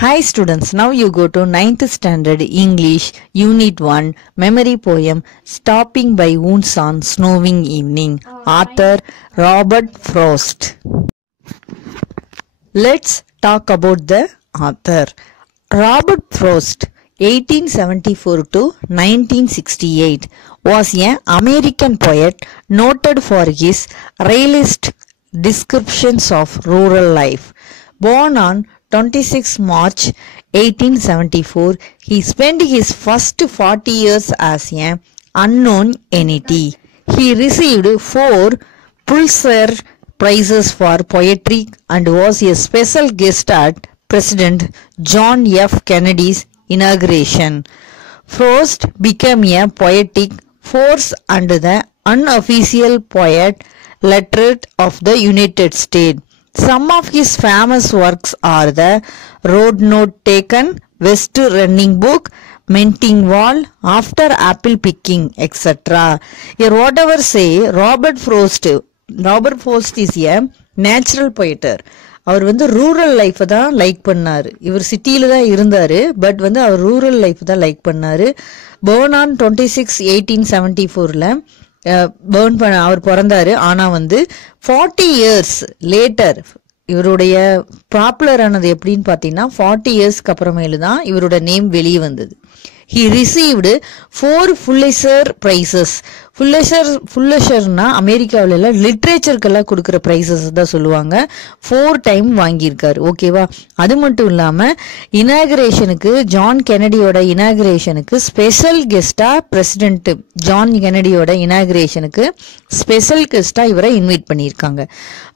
Hi students, now you go to 9th standard English Unit 1 Memory Poem Stopping by Wounds on Snowing Evening. Author Robert Frost. Let's talk about the author. Robert Frost 1874 to 1968 was an American poet noted for his realist descriptions of rural life. Born on 26 March 1874, he spent his first 40 years as an unknown entity. He received 4 Pulitzer Prizes for poetry and was a special guest at President John F. Kennedy's inauguration. Frost became a poetic force and the unofficial poet laureate of the United States. Some of his famous works are the Road Not Taken, West Running Book, Melting Wall, After Apple Picking, etc. Here whatever say, Robert Frost is a natural poet. அவர் வந்து rural life தான் like பண்ணாரு. இவர் சிட்டியில தான் இருந்தாரு, but வந்து அவர் rural life தான் like பண்ணாரு. born on 26 1874ல அவர் பிறந்தாரு. ஆனா வந்து 40 years லேட்டர் இவருடைய பாப்புலர் ஆனது எப்படின்னு பார்த்தீங்கன்னா 40 yearsக்கு அப்புறமேலு தான் இவரோட நேம் வெளியே வந்தது. He received 4 Pulitzer Prizes. Pulitzerனா அமெரிக்காவில லிட்ரேச்சருக்கெல்லாம் கொடுக்குற ப்ரைஸஸ் தான் சொல்லுவாங்க. 4 டைம் வாங்கியிருக்காரு. ஓகேவா? அது மட்டும் இல்லாம இனாகுரேஷனுக்கு ஜான் கென்னடியோட இனாகுரேஷனுக்கு ஸ்பெஷல் கெஸ்டா பிரசிடென்ட் ஜான் கென்னடியோட இனாகுரேஷனுக்கு ஸ்பெஷல் கெஸ்டா இவரை இன்வைட் பண்ணியிருக்காங்க.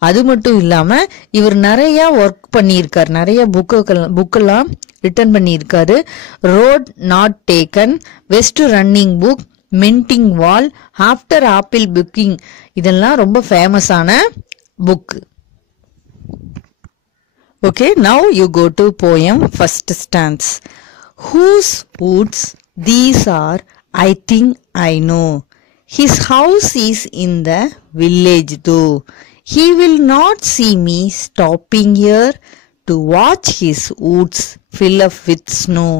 அது மட்டும் இல்லாம இவர் நிறைய ஒர்க் பண்ணியிருக்காரு, நிறைய புக்கெல்லாம் ரிட்டர்ன் பண்ணியிருக்காரு. Road not taken, west running brook, mending wall, after apple picking இதெல்லாம் ரொம்ப ஃபேமஸான book. Okay, now you go to poem first stanza. Whose woods these are, I think I know. His house is in the village though. He will not see me stopping here to watch his woods fill up with snow.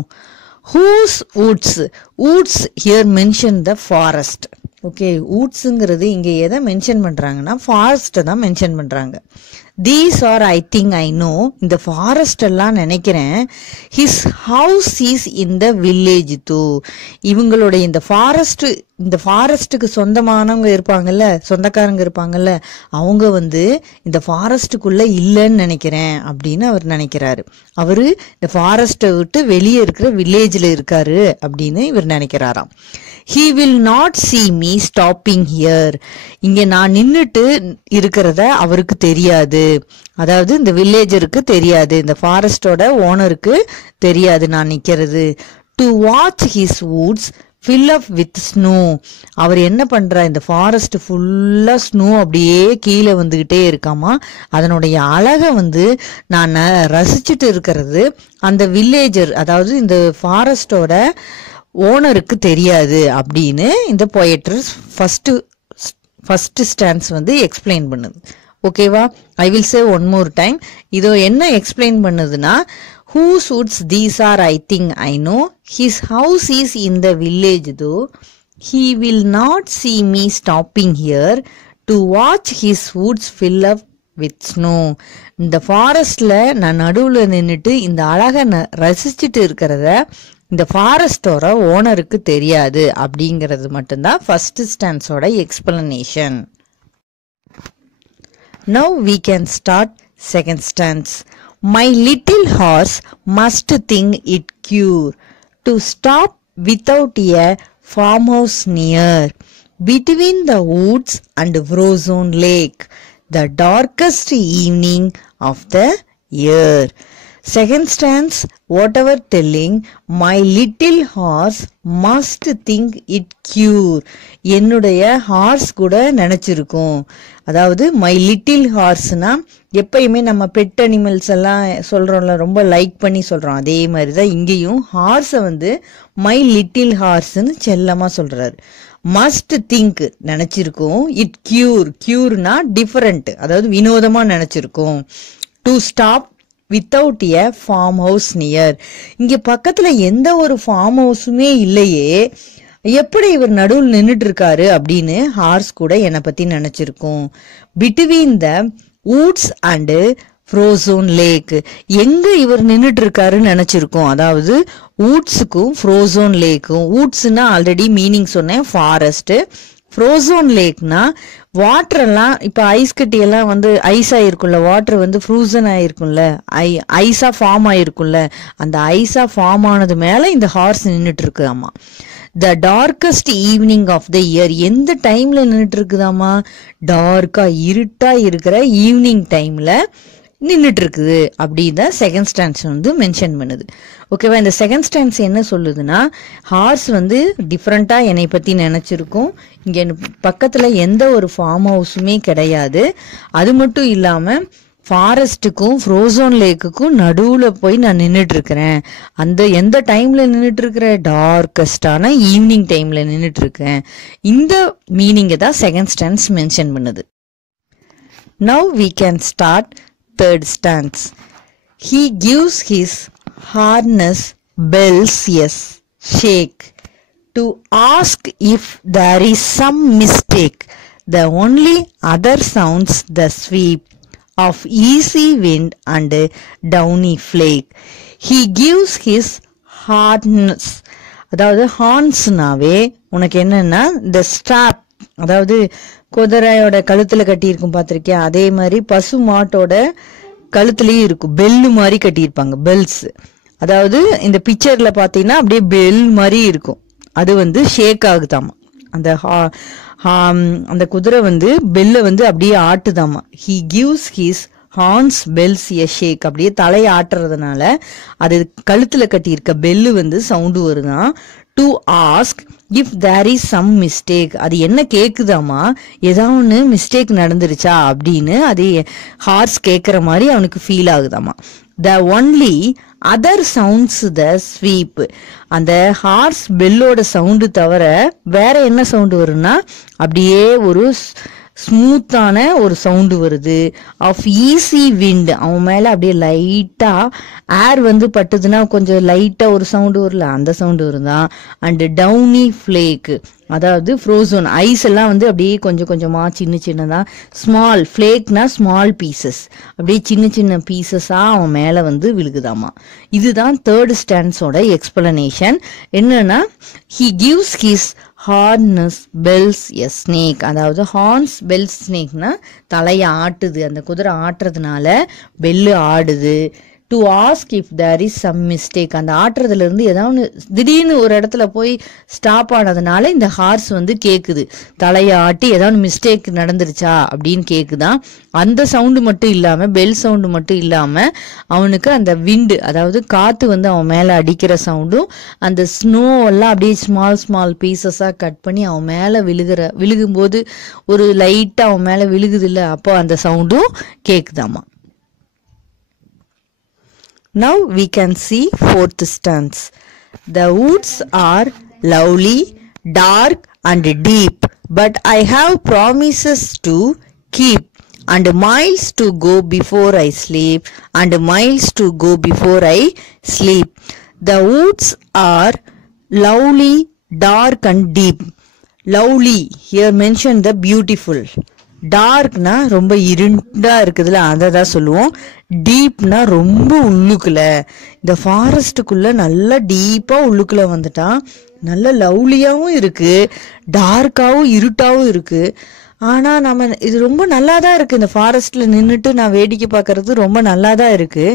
Whose woods? Woods here mention the forest. Okay, woodsங்கிறது இங்க எதை mention பண்றாங்கன்னா forest தான் mention பண்றாங்க. These are, I think I know. இந்த forest எல்லாம் நினைக்கிறேன். His house is in the village too. இவங்களுடைய இந்த ஃபாரஸ்ட்டுக்கு சொந்தமானவங்க இருப்பாங்கல்ல, சொந்தக்காரங்க இருப்பாங்கல்ல, அவங்க வந்து இந்த ஃபாரஸ்ட்டுக்குள்ள இல்லைன்னு நினைக்கிறேன் அப்படின்னு அவர் நினைக்கிறாரு. அவரு இந்த ஃபாரஸ்ட்டை விட்டு வெளியே இருக்கிற வில்லேஜ்ல இருக்காரு அப்படின்னு இவர் நினைக்கிறாராம். He will not see me stopping here. இங்க நான் நின்னுட்டு இருக்கிறத அவருக்கு தெரியாது. அதாவது இந்த வில்லேஜருக்கு தெரியாது, இந்த ஃபாரஸ்டோட ஓனருக்கு தெரியாது நான் நிக்கிறது. To watch his woods fill up with snow. அவர் என்ன பண்றா, இந்த ஃபாரஸ்ட் ஃபுல்லா ஸ்னோ அப்படியே கீழே வந்துகிட்டே இருக்காமா. அதனுடைய அழகை வந்து நான் ரசிச்சுட்டு இருக்கிறது அந்த வில்லேஜர், அதாவது இந்த ஃபாரஸ்டோட ஓனருக்கு தெரியாது அப்படின்னு இந்த போயட்ரி ஃபர்ஸ்ட் ஸ்டான்ஸ் வந்து எக்ஸ்பிளைன் பண்ணுது. ஓகேவா? I will say one more time. இதோ என்ன எக்ஸ்பிளைன் பண்ணுதுன்னா, whose woods these are, I think I know. His house is in the village though. He will not see me stopping here to watch his woods fill up with snow. இந்த ஃபாரஸ்ட்ல நான் நடுவுல நின்னுட்டு இந்த அழகை ரசிச்சுட்டு இருக்கிறத இந்த ஃபாரஸ்டோட ஓனருக்கு தெரியாது அப்படிங்கிறது மட்டும்தான் ஃபர்ஸ்ட் ஸ்டான்ஸோட explanation. Now we can start second stance. My little horse must think it cure to stop without a farmhouse near, between the woods and frozen lake, the darkest evening of the year. Second stance, whatever telling, my little horse must think it cure. என்னுடைய hours கூட நினைச்சிருக்கும். அதாவது my little ஹார்ஸ்னா எப்பயுமே நம்ம pet animals எல்லாம் சொல்றோம்ல, ரொம்ப like பண்ணி சொல்றோம். அதே மாதிரிதான் இங்கேயும் ஹார்ஸை வந்து மை லிட்டில் ஹார்ஸ்ன்னு செல்லமா சொல்றாரு. மஸ்ட் திங்க் நினைச்சிருக்கும். இட் கியூர்னா டிஃபரெண்ட், அதாவது வினோதமா நினைச்சிருக்கும். To stop without a farmhouse near. இங்க பக்கத்துல எந்த ஒரு ஃபார்ம் ஹவுஸுமே இல்லையே, எப்படி இவர் நடுவில் நின்றுட்டு இருக்காரு அப்படின்னு ஹார்ஸ் கூட என்னை பத்தி நினைச்சிருக்கும். Between the woods and frozen lake, எங்க இவர் நின்றுட்டு இருக்காருன்னு நினைச்சிருக்கோம். அதாவது வூட்ஸுக்கும் ஃப்ரோசோன் லேக்கும், வூட்ஸ்னா ஆல்ரெடி மீனிங் சொன்னேன், ஃபாரஸ்ட். ஃப்ரோசோன் லேக்னா வாட்டர் எல்லாம் இப்ப ஐஸ் கட்டி எல்லாம் வந்து ஐஸ் ஆயிருக்கும்ல, வாட்டர் வந்து ஃப்ரூசன் ஆயிருக்கும்ல, ஐஸா ஃபார்ம் ஆயிருக்கும்ல, அந்த ஐஸா ஃபார்ம் ஆனது மேல இந்த ஹார்ஸ் நின்றுட்டு இருக்குதாமா. The darkest evening of the year, எந்த டைம்ல நின்றுட்டு இருக்குதாமா, டார்க்கா இருட்டா இருக்கிற ஈவினிங் டைம்ல நின்றுட்டு இருக்குது அப்படின்னு செகண்ட் ஸ்டான்ஸ் வந்து மென்ஷன் பண்ணுது. ஓகேவா, இந்த செகண்ட் ஸ்டான்ஸ் என்ன சொல்லுதுன்னா, ஹார்ஸ் வந்து டிஃப்ரெண்டா என்னை பத்தி நினைச்சிருக்கும், இங்க பக்கத்துல எந்த ஒரு ஃபார்ம் ஹவுஸுமே கிடையாது, அது மட்டும் இல்லாம ஃபாரஸ்ட்டுக்கும் ஃப்ரோசோன் லேக்குக்கும் நடுவுல போய் நான் நின்றுட்டு இருக்கிறேன், அந்த எந்த டைம்ல நின்றுட்டு இருக்கிற, டார்கஸ்டான ஈவினிங் டைம்ல நின்றுட்டு இருக்கேன். இந்த மீனிங்கை தான் செகண்ட் ஸ்டான்ஸ் மென்ஷன் பண்ணுது. Now we can start third stance. He gives his harness bells a shake to ask if there is some mistake. The only other sounds the sweep of easy wind and downy flake. He gives his harness, அதாவது ஹார்ன்ஸ்னாவே உனக்கு என்னன்னா இந்த strap, அதாவது குதிரையோட கழுத்துல கட்டி இருக்கும் பாத்திருக்கியா, அதே மாதிரி பசு மாட்டோட கழுத்துலயும் இருக்கும், பெல்லு மாதிரி கட்டியிருப்பாங்க, பெல்ஸ். அதாவது இந்த பிக்சர்ல பாத்தீங்கன்னா அப்படியே பெல் மாதிரி இருக்கும், அது வந்து ஷேக் ஆகுதாமா, அந்த குதிரை வந்து பெல்ல வந்து அப்படியே ஆட்டுதாமா. He gives his harness bells a shake, அப்படியே தலையை ஆட்டுறதுனால அது கழுத்துல கட்டியிருக்க பெல்லு வந்து சவுண்டு வருதான். To ask if there is some mistake, அது என்ன கேக்குதாமா, ஏதாவது மிஸ்டேக் நடந்துருச்சா அப்படின்னு அது ஹார்ஸ் கேட்குற மாதிரி அவனுக்கு ஃபீல் ஆகுதாமா. The only other sounds the sweep, அந்த ஹார்ஸ் பெல்லோட சவுண்டு தவிர வேற என்ன சவுண்டு வரும்னா, அப்படியே ஒரு ஸ்மூத்தான ஒரு சவுண்டு வருது. ஆஃப் ஈஸி விண்ட், அவன் மேல அப்படியே லைட்டா ஏர் வந்து பட்டுதுன்னா கொஞ்சம் லைட்டா ஒரு சவுண்டு வரல, அந்த சவுண்டு வருதான். அண்ட் டவுனி ஃபிளேக், அதாவது ஃப்ரோசோன் ஐஸ் எல்லாம் வந்து அப்படியே கொஞ்சம் கொஞ்சமா சின்ன சின்னதா, ஸ்மால் ஃபிளேக்னா ஸ்மால் பீசஸ், அப்படியே சின்ன சின்ன பீசஸா அவன் மேல வந்து விழுகுதாமா. இதுதான் தேர்ட் ஸ்டான்ஸோட எக்ஸ்பிளனேஷன். என்னன்னா, he gives his harness bells a snake, அதாவது ஹார்ன்ஸ் பெல்ஸ் ஸ்னேக்னா தலையை ஆட்டுது, அந்த குதிரை ஆட்டுறதுனால பெல்லு ஆடுது. To ask if there is some mistake, அந்த ஆட்டுறதுல இருந்து ஏதாவது திடீர்னு ஒரு இடத்துல போய் ஸ்டாப் ஆனதுனால இந்த ஹார்ஸ் வந்து கேக்குது, தலையை ஆட்டி ஏதாவது மிஸ்டேக் நடந்துருச்சா அப்படின்னு கேக்குதான். அந்த சவுண்டு மட்டும் இல்லாம, பெல் சவுண்டு மட்டும் இல்லாம அவனுக்கு அந்த விண்டு, அதாவது காத்து வந்து அவன் மேல அடிக்கிற சவுண்டும், அந்த ஸ்னோ எல்லாம் அப்படியே ஸ்மால் ஸ்மால் பீசஸா கட் பண்ணி அவன் மேல விழுகும்போது ஒரு லைட்டா அவன் மேல விழுகுது இல்ல, அப்போ அந்த சவுண்டும் கேக்குதாமா. Now we can see fourth stance. The woods are lovely, dark and deep, but I have promises to keep, and miles to go before I sleep, and miles to go before I sleep. The woods are lovely, dark and deep. Lovely here mention the beautiful. டார்க்னா ரொம்ப இருண்டா இருக்குதுல, அதை தான் சொல்லுவோம். டீப்னா ரொம்ப உள்ளுக்குள்ள, இந்த ஃபாரஸ்டுக்குள்ள நல்லா டீப்பா உள்ளுக்குள்ள வந்துட்டா நல்ல லவ்லியாவும் இருக்கு, டார்க்காவும் இருட்டாவும் இருக்கு. ஆனா நம்ம இது ரொம்ப நல்லா தான் இருக்கு, இந்த ஃபாரஸ்ட்ல நின்றுட்டு நான் வேடிக்கை பார்க்கறது ரொம்ப நல்லா தான் இருக்கு.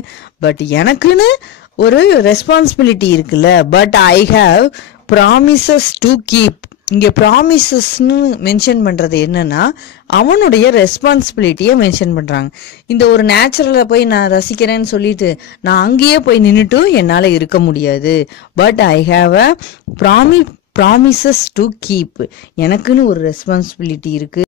பட் எனக்குன்னு ஒரு ரெஸ்பான்சிபிலிட்டி இருக்குல்ல. But I have promises to keep, இங்க ப்ராமிசஸ்னு மென்ஷன் பண்றது என்னன்னா அவனுடைய ரெஸ்பான்சிபிலிட்டியை மென்ஷன் பண்றாங்க. இந்த ஒரு நேச்சுரலை போய் நான் ரசிக்கிறேன்னு சொல்லிட்டு நான் அங்கேயே போய் நின்றுட்டு என்னால இருக்க முடியாது. But I have a promises to keep, எனக்குன்னு ஒரு ரெஸ்பான்சிபிலிட்டி இருக்கு.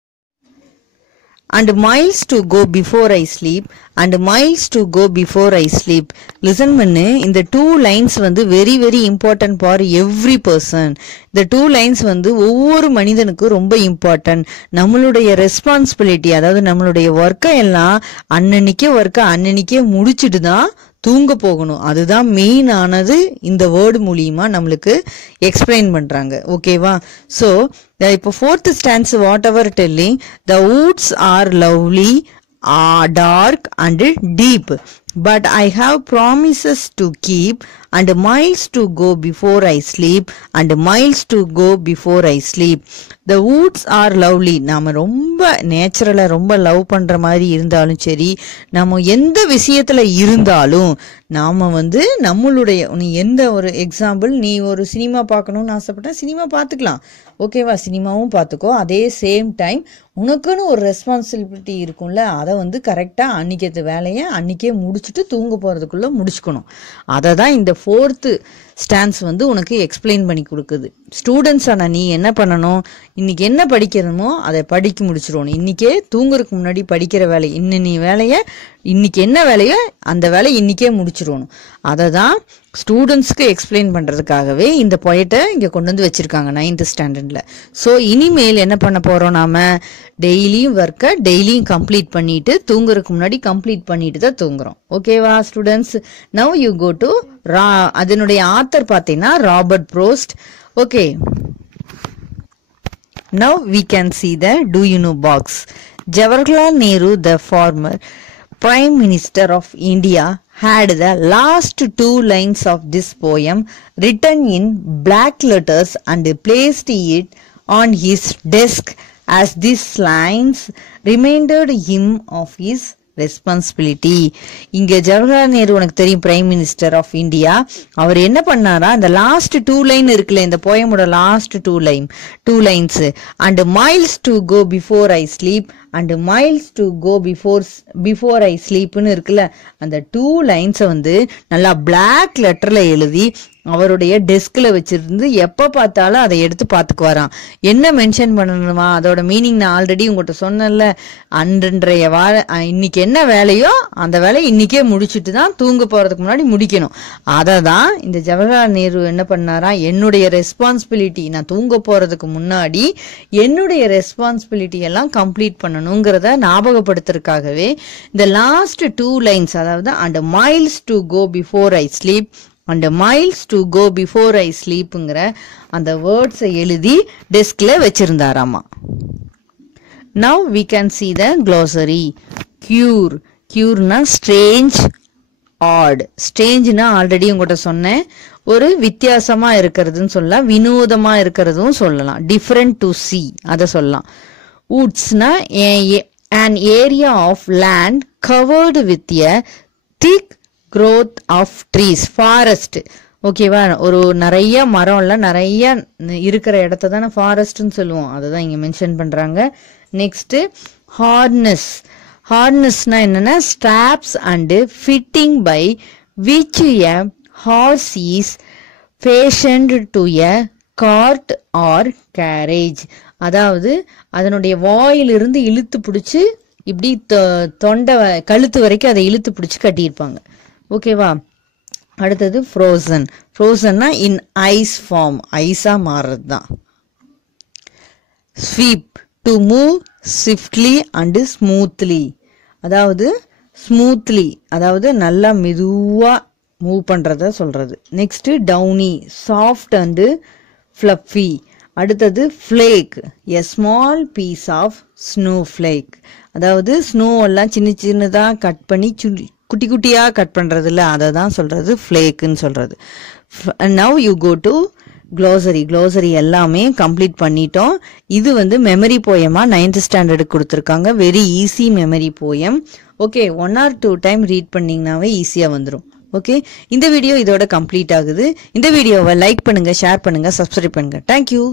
and miles to go before I sleep and miles to go before I sleep. Listen பண்ணு, இந்த 2 lines வந்து very very important for every person. இந்த 2 lines வந்து ஒவ்வொரு மனிதனுக்கும் ரொம்ப important. நம்மளுடைய ரெஸ்பான்சிபிலிட்டி, அதாவது நம்மளுடைய ஒர்க்கை எல்லாம் அன்னன்னைக்கே முடிச்சிட்டு தான் தூங்க போகணும். அதுதான் மெயின் ஆனது இந்த வேர்டு மூலியமா நம்மளுக்கு எக்ஸ்பிளைன் பண்றாங்க. ஓகேவா? ஸோ இப்போ 4th stanza whatever telling the woods are lovely dark and deep, but I have promises to keep and miles to go before I sleep and miles to go before I sleep. The woods are lovely. நாம ரொம்ப நேச்சுரலா ரொம்ப love பண்ற மாதிரி இருந்தாலும் சரி, நம்ம எந்த விஷயத்துல இருந்தாலும் நாம வந்து நம்மளுடைய, நீ எந்த ஒரு எக்ஸாம்பிள், நீ ஒரு சினிமா பார்க்கணும்னு ஆசைப்பட்டா சினிமா பார்த்துக்கலாம். ஓகேவா? சினிமாவும் பார்த்துக்கோ. அதே சேம் டைம் உனக்குன்னு ஒரு ரெஸ்பான்சிபிலிட்டி இருக்கும்ல, அதை வந்து கரெக்டாக அன்னைக்கு வேலையை அன்னைக்கே முடிச்சுட்டு தூங்க போகிறதுக்குள்ளே முடிச்சுக்கணும். அதை தான் இந்த 4th ஸ்டான்ஸ் வந்து உனக்கு எக்ஸ்பிளைன் பண்ணி கொடுக்குது. ஸ்டூடெண்ட்ஸ் ஆனால் நீ என்ன பண்ணணும், இன்னைக்கு என்ன படிக்கணுமோ அதை படிக்க முடிச்சிடணும். இன்னைக்கே தூங்குறதுக்கு முன்னாடி படிக்கிற வேலை, இன்னி வேலையை இன்னைக்கு என்ன வேலையோ அந்த வேலையை இன்னைக்கே முடிச்சிடணும். அதை தான் ஸ்டூடெண்ட்ஸ்க்கு எக்ஸ்பிளைன் பண்ணுறதுக்காகவே இந்த பொயட்டை இங்கே கொண்டு வந்து வச்சுருக்காங்க 9th ஸ்டாண்டர்டில். ஸோ இனிமேல் என்ன பண்ண போகிறோம், நாம் டெய்லியும் ஒர்க்கை டெய்லியும் கம்ப்ளீட் பண்ணிட்டு தூங்குறதுக்கு முன்னாடி கம்ப்ளீட் பண்ணிட்டு தான் தூங்குறோம். ஓகேவா students? Now you go to அதனுடைய ஆத்தர் பார்த்தீங்கன்னா Robert Frost. Okay, now we can see the do you know box. Jawaharlal Nehru, the former Prime Minister of India, had the last 2 lines of this poem written in black letters and placed it on his desk as these lines reminded him of his responsibility. இங்க ஜவஹர்லால் நேரு உனக்கு தெரியும், prime minister of India. அவர் என்ன பண்ணாரா, அந்த last 2 line இருக்குல்ல, இந்த போயமோட last 2 lines and miles to go before I sleep அண்ட் மைல்ஸ் டு கோ பிஃபோர் ஐ ஸ்லீப்னு இருக்குல்ல, அந்த 2 லைன்ஸை வந்து நல்லா பிளாக் லெட்டர்ல எழுதி அவருடைய டெஸ்க்ல வச்சிருந்து எப்ப பார்த்தாலும் அதை எடுத்து பார்த்துக்குவாராம். என்ன மென்ஷன் பண்ணணுமா, அதோட மீனிங் நான் ஆல்ரெடி உங்கள்கிட்ட சொன்னேன்ல, அன்றைய இன்னைக்கு என்ன வேலையோ அந்த வேலையை இன்னைக்கே முடிச்சுட்டு தான் தூங்க போறதுக்கு முன்னாடி முடிக்கணும். அதை தான் இந்த ஜவஹர்லால் நேரு என்ன பண்ணாரா, என்னுடைய ரெஸ்பான்சிபிலிட்டி, நான் தூங்க போறதுக்கு முன்னாடி என்னுடைய ரெஸ்பான்சிபிலிட்டி எல்லாம் கம்ப்ளீட் பண்ணணுங்கிறத ஞாபகப்படுத்துறதுக்காகவே இந்த லாஸ்ட் 2 லைன்ஸ், அதாவது and miles to go before I sleep and miles to go before I sleepங்கிற அந்த வேர்ட்ஸை எழுதி டெஸ்க்ல வச்சிருந்தாராமா. Now we can see the glossary. Cureனா strange, odd. Strangeனா ஆல்ரெடி உங்கள்கிட்ட சொன்னேன், ஒரு வித்தியாசமா இருக்கிறதுன்னு சொல்லலாம், வினோதமா இருக்கிறதும் சொல்லலாம், different to see அதை சொல்லலாம். Woodsனா an area of land covered with a thick growth of trees. Forest. ஓகேவா? ஒரு நிறைய மரம்ல நிறைய இருக்கிற இடத்த தானே ஃபாரஸ்ட்னு சொல்லுவோம். அதை தான் இங்க மென்ஷன் பண்றாங்க. நெக்ஸ்ட் ஹார்னஸ்னா என்னன்னா straps and fitting by which a horse is fastened to a cart or carriage. அதாவது அதனுடைய வாயிலிருந்து இழுத்து பிடிச்சி இப்படி தொண்டை கழுத்து வரைக்கும் அதை இழுத்து பிடிச்சி கட்டியிருப்பாங்க. ஓகேவா? அடுத்தது ஃப்ரோசன்னா இன் ஐஸ் ஃபார்ம், ஐஸா மாறுறது தான். Sweep to move swiftly and smoothly, அதாவது அதாவது நல்லா மெதுவா மூவ் பண்றத சொல்றது. Next downy, soft and fluffy. அடுத்தது flake, a small piece of snow flake, அதாவது ஸ்னோ எல்லாம் சின்னதா கட் பண்ணி குட்டி குட்டியா கட் பண்றது இல்ல, அதை தான் சொல்றது ஃப்ளேக்குன்னு சொல்றது. Now you go to glossary எல்லாமே கம்ப்ளீட் பண்ணிட்டோம். இது வந்து மெமரி போயமா 9th ஸ்டாண்டர்டுக்கு கொடுத்துருக்காங்க. Very easy memory poem. Okay, 1 or 2 time read பண்ணீங்கன்னாவே ஈஸியா வந்துடும். ஓகே, இந்த வீடியோ இதோட கம்ப்ளீட் ஆகுது. இந்த வீடியோவை லைக் பண்ணுங்க, ஷேர் பண்ணுங்க, சப்ஸ்கிரைப் பண்ணுங்க. தேங்க்யூ.